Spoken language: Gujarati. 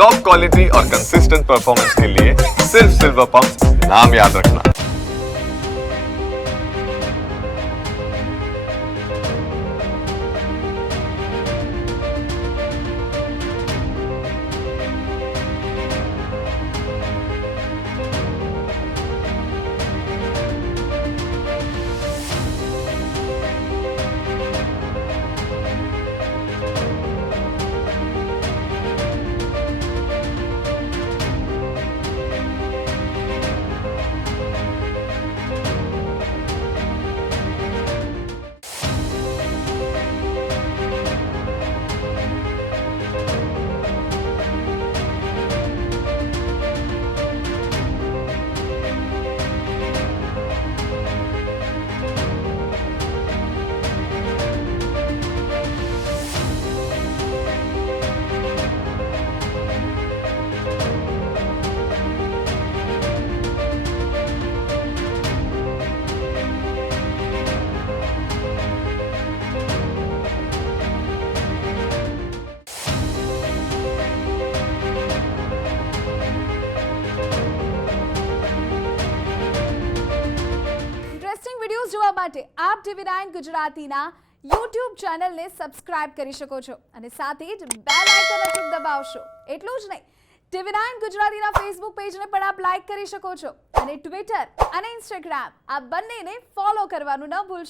टॉप क्वालिटी और कंसिस्टेंट परफॉर्मेंस के लिए सिर्फ सिल्वर पंप नाम याद रखना। વિડિયોઝ જોવા માટે આપ TV9 ગુજરાતીના YouTube ચેનલને સબસ્ક્રાઇબ કરી શકો છો અને સાથે જ બેલ આઇકન અચૂક દબાવશો. એટલું જ નહીં, TV9 ગુજરાતીના Facebook પેજને પણ આપ લાઈક કરી શકો છો અને Twitter અને Instagram આ બંનેને ફોલો કરવાનું ન ભૂલશો.